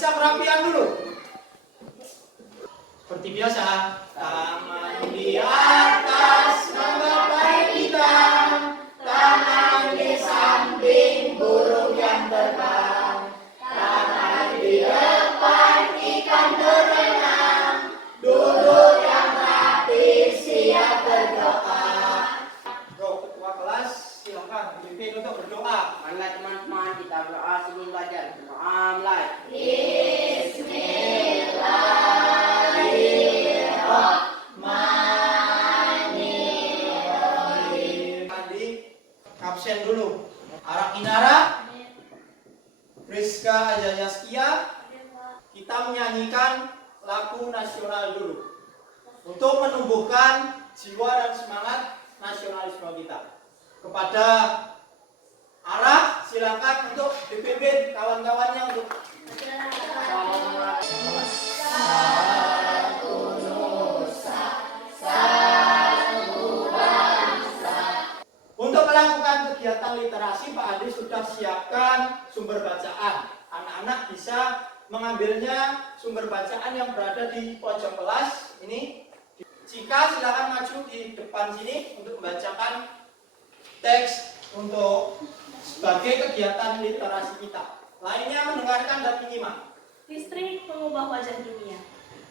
bisa kerapian dulu. Seperti biasa, tangan di atas menggapai kita, tangan di samping burung yang terbang, tangan di depan ikan berenang, duduk yang rapi siap berdoa. Ketua kelas silakan dipimpin untuk berdoa. Marilah teman-teman kita berdoa sebelum belajar. Berdoa mulai. Absen dulu. Arak Inara, Rizka Ajayaskia, kita menyanyikan lagu nasional dulu untuk menumbuhkan jiwa dan semangat nasionalisme kita. Kepada Arak, silakan untuk dipimpin kawan-kawannya untuk melakukan kegiatan literasi. Pak Adi sudah siapkan sumber bacaan. Anak-anak bisa mengambilnya sumber bacaan yang berada di pojok kelas ini. Jika silakan maju di depan sini untuk membacakan teks untuk sebagai kegiatan literasi kita. Lainnya mendengarkan dan menyimak. Listrik mengubah wajah dunia.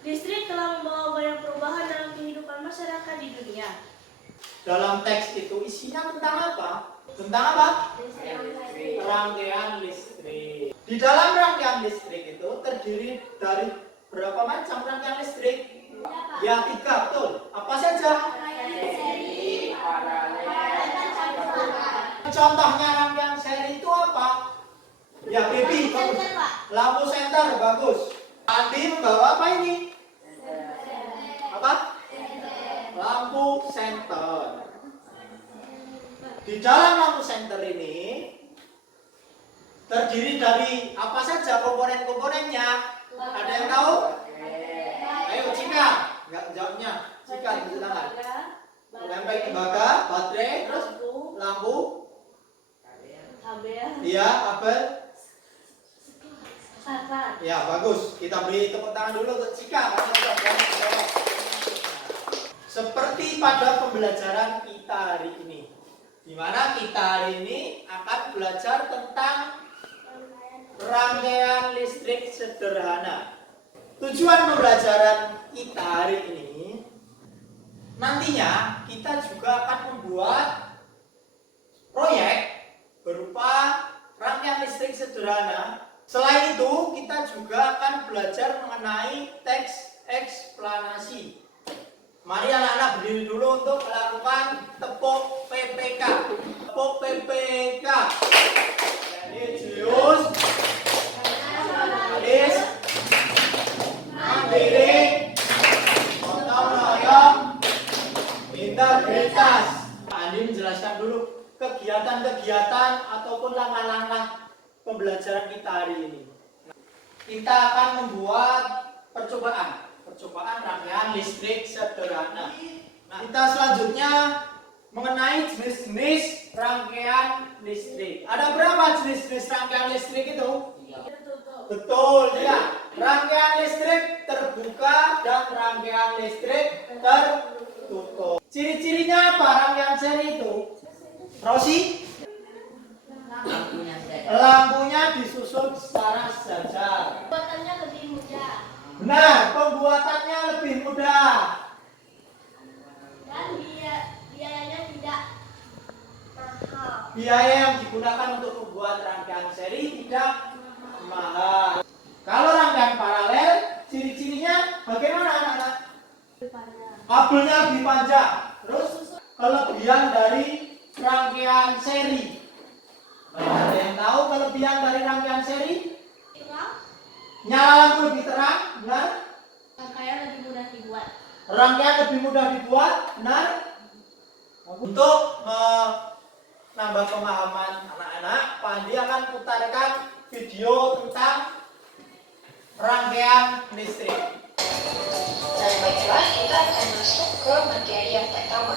Listrik telah membawa banyak perubahan dalam kehidupan masyarakat di dunia. Dalam teks itu isinya tentang apa? Tentang apa? Rangkaian listrik. Di dalam rangkaian listrik itu terdiri dari berapa macam rangkaian listrik? Ya, 3, betul. Apa saja? Seri, paralel. Contohnya rangkaian seri itu apa? Ya, baby, bagus. Lampu senter, bagus. Andi membawa apa ini? Apa? Lampu senter. Di dalam lampu senter ini terdiri dari apa saja komponen-komponennya? Ada yang tahu? Ayo, Cika. Enggak jawabnya. Cika, silakan. Lempeng tembaga, baterai, terus lampu. Iya, kabel. Ya, bagus. Kita beri tepuk tangan dulu untuk Cika. Seperti pada pembelajaran kita hari ini, di mana kita hari ini akan belajar tentang rangkaian listrik sederhana. Tujuan pembelajaran kita hari ini, nantinya kita juga akan membuat proyek berupa rangkaian listrik sederhana. Selain itu, kita juga akan belajar mengenai teks eksplanasi. Mari anak-anak berdiri dulu untuk melakukan tepuk PPK. Tepuk PPK. Religius, Alis, Mandiri, Gotong royong, integritas. Pak Andi menjelaskan dulu kegiatan-kegiatan ataupun langkah-langkah pembelajaran kita hari ini. Kita akan membuat percobaan rangkaian listrik sederhana. Nah, kita selanjutnya mengenai jenis-jenis rangkaian listrik. Ada berapa jenis-jenis rangkaian listrik itu? Betul, ya. Rangkaian listrik terbuka dan rangkaian listrik tertutup. Ciri-cirinya apa rangkaian seri itu? Rosi? Lampunya disusun secara sejajar. Pembuatannya lebih mudah. Benar, pembuatannya lebih mudah. Dan biayanya tidak mahal. Biaya yang digunakan untuk membuat rangkaian seri tidak mahal. Kalau rangkaian paralel, ciri-cirinya bagaimana anak-anak? Kabelnya lebih panjang. Terus kelebihan dari rangkaian seri. Ada yang tahu kelebihan dari rangkaian seri? Nyala lampu lebih terang, benar? Rangkaian lebih mudah dibuat. Rangkaian lebih mudah dibuat, benar? Untuk menambah pemahaman anak-anak, Pak Andi akan putarkan video tentang rangkaian listrik. Dan baiklah kita akan masuk ke materi yang pertama,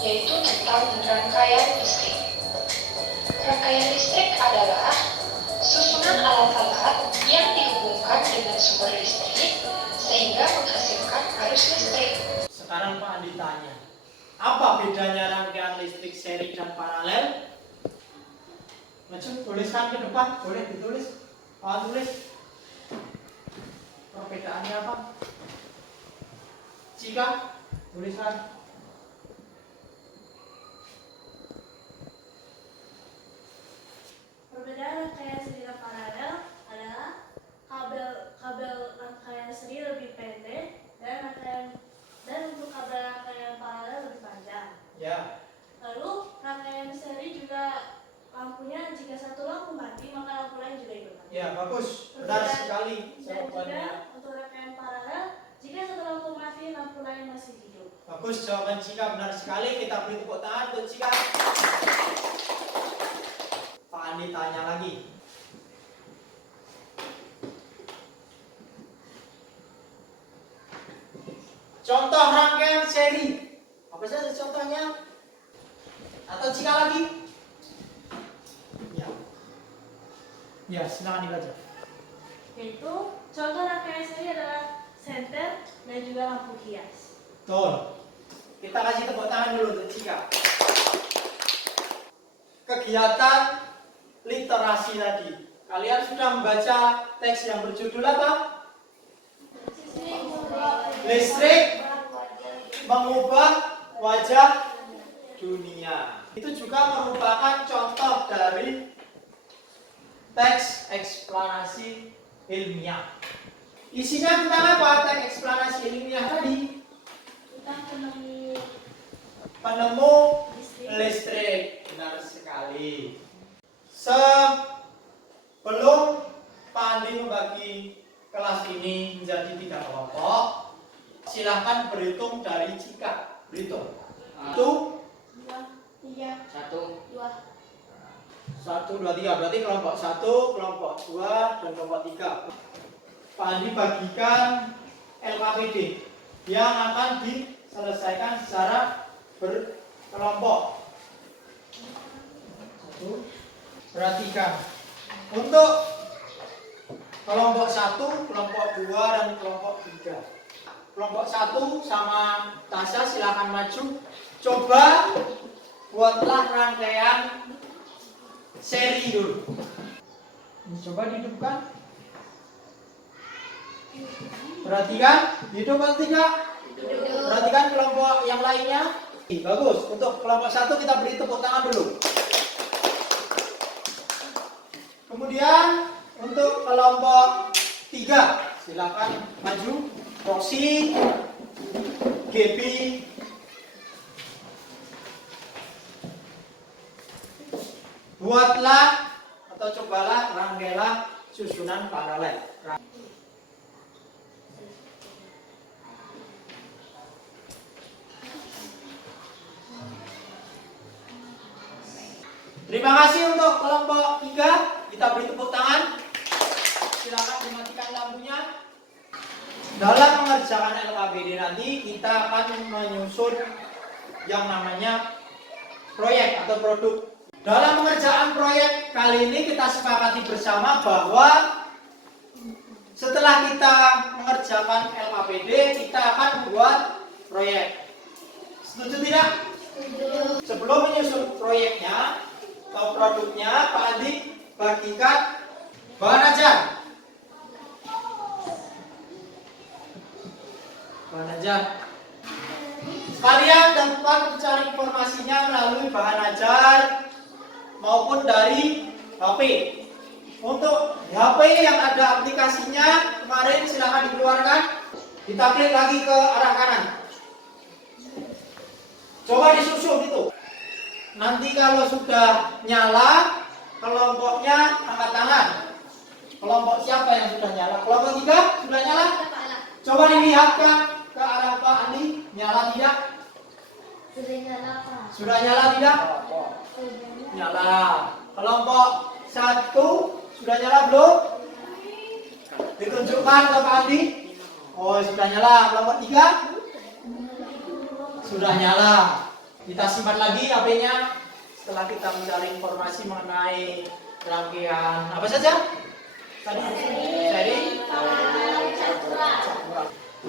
yaitu tentang rangkaian listrik. Rangkaian listrik adalah susunan alat-alat yang dihubungkan disambungkan dengan sumber listrik sehingga menghasilkan arus listrik. Sekarang Pak Andi tanya, apa bedanya rangkaian listrik seri dan paralel? Maju, tuliskan ke depan, boleh ditulis. Pak tulis. Perbedaannya apa? Jika tuliskan. Perbedaan rangkaian seri dan paralel adalah kabel rangkaian seri lebih pendek dan untuk kabel rangkaian paralel lebih panjang. Ya. Lalu rangkaian seri juga lampunya jika satu lampu mati maka lampu lain juga ikut mati. Ya, bagus. Benar sekali Dan juga jawabannya. untuk rangkaian paralel jika satu lampu mati lampu lain masih hidup. Bagus jawaban Cika, benar sekali. Kita beri tepuk tangan untuk Cika. Pak Andi tanya lagi. Contoh rangkaian seri. Apa saja contohnya? Atau Cika lagi? Ya. Ya, silakan dibaca. Yaitu contoh rangkaian seri adalah senter dan juga lampu hias. Betul. Kita kasih tepuk tangan dulu untuk Cika. Kegiatan literasi tadi. Kalian sudah membaca teks yang berjudul apa? Listrik mengubah wajah dunia. Itu juga merupakan contoh dari teks eksplanasi ilmiah. Isinya tentang apa teks eksplanasi ilmiah tadi? Kita Penemu listrik. Benar sekali. Sebelum Pak Andi membagi kelas ini menjadi 3 kelompok, silahkan berhitung dari Cika. Berhitung. 1, 2, 3, 1, 2. 1, 2, 3. Berarti kelompok 1, kelompok 2, dan kelompok 3. Pak Andi bagikan LKPD yang akan diselesaikan secara berkelompok. 1. Perhatikan. Untuk kelompok 1, kelompok 2, dan kelompok 3. Kelompok 1 sama Tasya silakan maju. Coba buatlah rangkaian seri dulu. Coba dihidupkan. Perhatikan, hidup atau tidak? Perhatikan kelompok yang lainnya. Bagus. Untuk kelompok 1 kita beri tepuk tangan dulu. Kemudian untuk kelompok 3 silakan maju. Roxy, Gaby, buatlah atau cobalah rangkailah susunan paralel. Terima kasih untuk kelompok 3. Kita beri tepuk tangan. Silakan dimatikan lampunya. Dalam mengerjakan LKPD nanti kita akan menyusun yang namanya proyek atau produk. Dalam mengerjakan proyek kali ini kita sepakati bersama bahwa setelah kita mengerjakan LKPD kita akan membuat proyek. Setuju tidak? Sebelum menyusun proyeknya atau produknya, Pak Andi bagikan bahan ajar. Bahan ajar. Kalian dapat mencari informasinya melalui bahan ajar maupun dari HP. Untuk HP yang ada aplikasinya kemarin silahkan dikeluarkan. Kita klik lagi ke arah kanan. Coba disusun itu. Nanti kalau sudah nyala, kelompoknya angkat tangan. Kelompok siapa yang sudah nyala? Kelompok 3 sudah nyala? Coba dilihatkan ke arah Pak Andi, nyala tidak? Sudah nyala, Pak. Sudah nyala tidak? Nyala. Kelompok 1 sudah nyala belum? Ditunjukkan ke Pak Andi. Oh, sudah nyala. Kelompok 3 sudah nyala. Kita simpan lagi HP-nya setelah kita mencari informasi mengenai rangkaian apa saja? Seri.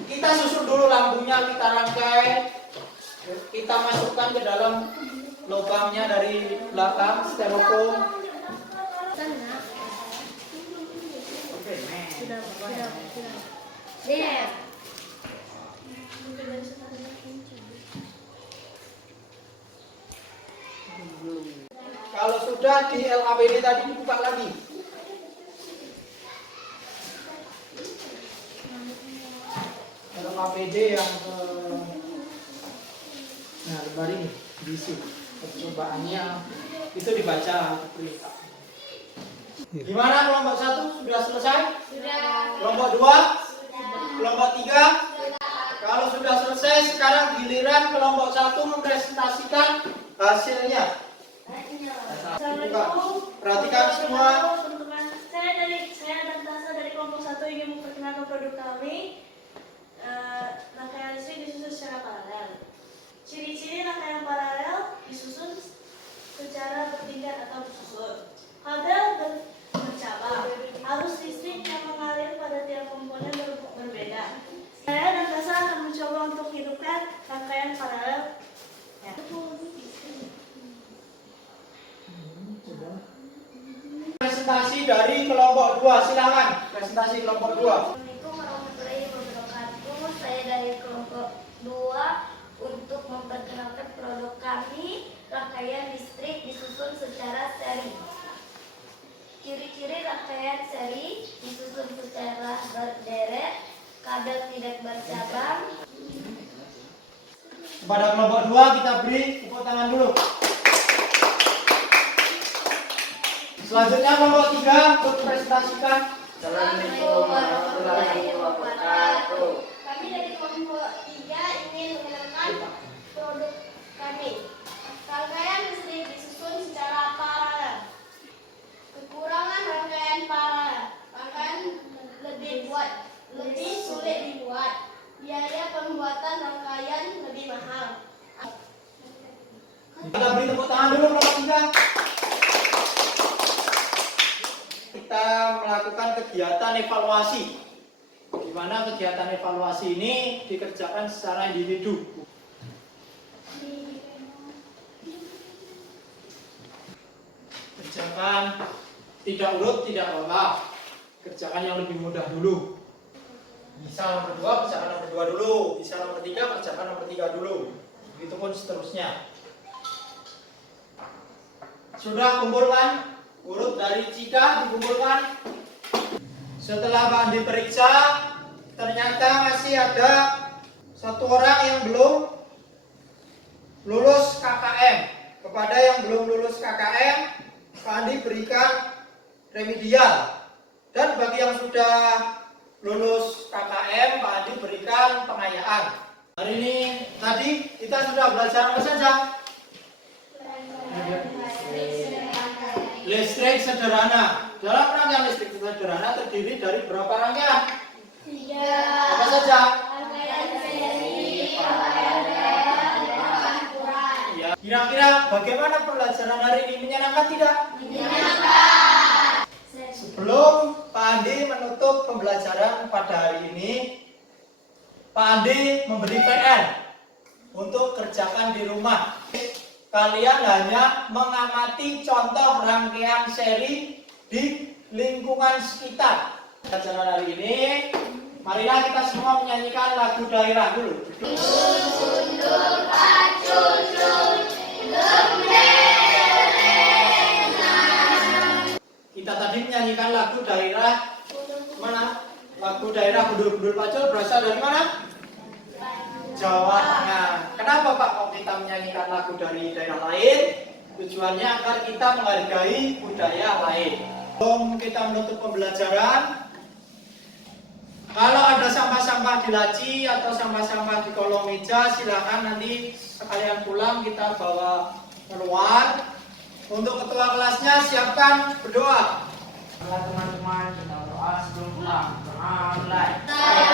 Kita susun dulu lambungnya, kita rangkai. Kita masukkan ke dalam lubangnya dari belakang styrofoam. Kalau sudah di LAPD tadi dibuka lagi. LAPD yang nah lembar ini diisi percobaannya itu dibaca perintah. Gimana kelompok 1 sudah selesai? Sudah. Kelompok 2? Kelompok 3? Kalau sudah selesai, sekarang giliran kelompok 1 mempresentasikan hasilnya. Assalamualaikum. Perhatikan semua. Teman-teman, saya dan Tasa dari kelompok 1 ingin memperkenalkan produk kami. Rangkaian listrik disusun secara paralel. Ciri-ciri rangkaian paralel disusun secara bertingkat atau bersusun. Kabel bercabang. Arus listrik yang mengalir pada tiap komponen berbeda. Saya dan Tasa akan mencoba untuk hidupkan rangkaian paralel. Ya. Presentasi dari kelompok 2, silakan. Presentasi kelompok 2. Assalamualaikum warahmatullahi wabarakatuh. Saya dari kelompok 2 untuk memperkenalkan produk kami, rangkaian listrik disusun secara seri. Ciri-ciri rangkaian seri disusun secara berderet, kabel tidak bercabang. Kepada kelompok 2 kita beri tepuk tangan dulu. Selanjutnya kelompok 3 untuk presentasikan. Assalamualaikum warahmatullahi wabarakatuh. Kami dari kelompok 3 ingin mengenalkan produk kami. Rangkaian listrik disusun secara paralel. Kekurangan rangkaian paralel. Rangkaian lebih sulit dibuat. Biaya pembuatan rangkaian lebih mahal. Kita beri tepuk tangan dulu kelompok 3. Kita melakukan kegiatan evaluasi. Di mana kegiatan evaluasi ini dikerjakan secara individu. Kerjakan tidak urut, tidak apa. Kerjakan yang lebih mudah dulu. Bisa nomor 2, kerjakan nomor 2 dulu. Bisa nomor 3, kerjakan nomor 3 dulu. Begitu pun seterusnya. Sudah kumpulkan? Urut dari Cika dikumpulkan. Setelah Pak Andi periksa, ternyata masih ada satu orang yang belum lulus KKM. Kepada yang belum lulus KKM, Pak Andi berikan remedial. Dan bagi yang sudah lulus KKM, Pak Andi berikan pengayaan. Hari ini tadi kita sudah belajar apa saja? Listrik sederhana. Dalam rangkaian listrik sederhana terdiri dari berapa rangkaian? 3. Apa saja? Rangkaian seri, rangkaian kurang. Ya. Kira-kira bagaimana pelajaran hari ini? Menyenangkan tidak? Menyenangkan. Sebelum Pak Andi menutup pembelajaran pada hari ini, Pak Andi memberi PR untuk kerjakan di rumah. Kalian hanya mengamati contoh rangkaian seri di lingkungan sekitar. Pelajaran hari ini, marilah kita semua menyanyikan lagu daerah dulu. Kita tadi menyanyikan lagu daerah mana? Lagu daerah Gundul-Gundul Pacul berasal dari mana? Jawa Tengah. Kenapa Pak kok kita menyanyikan lagu dari daerah lain? Tujuannya agar kita menghargai budaya lain. Sebelum kita menutup pembelajaran, kalau ada sampah-sampah di laci atau sampah-sampah di kolong meja, silakan nanti sekalian pulang kita bawa keluar. Untuk ketua kelasnya siapkan berdoa. Teman-teman kita berdoa sebelum pulang. Berdoa mulai. Saya